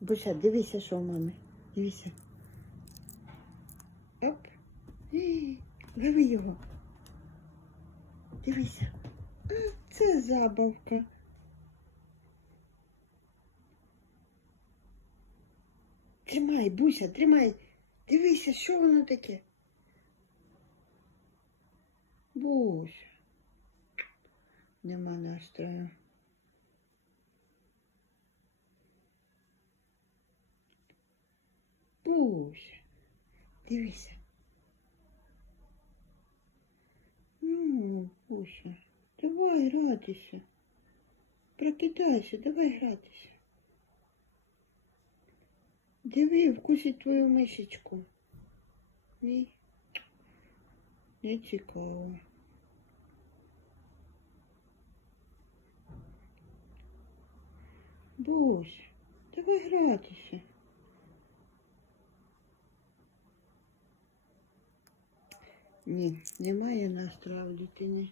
Буся, дивися, що в мами. Дивися. Оп. Лови його. Дивися. Це забавка. Тримай, Буся, тримай. Дивися, що воно таке. Буся. Нема настрою. Буся. Дивися. Ну, Буся, давай гратися. Прокидайся, давай гратися. Диви, вкусить твою мишечку. Ні. Не цікаво. Бусь, давай гратися. Ні, немає настрою в дитини.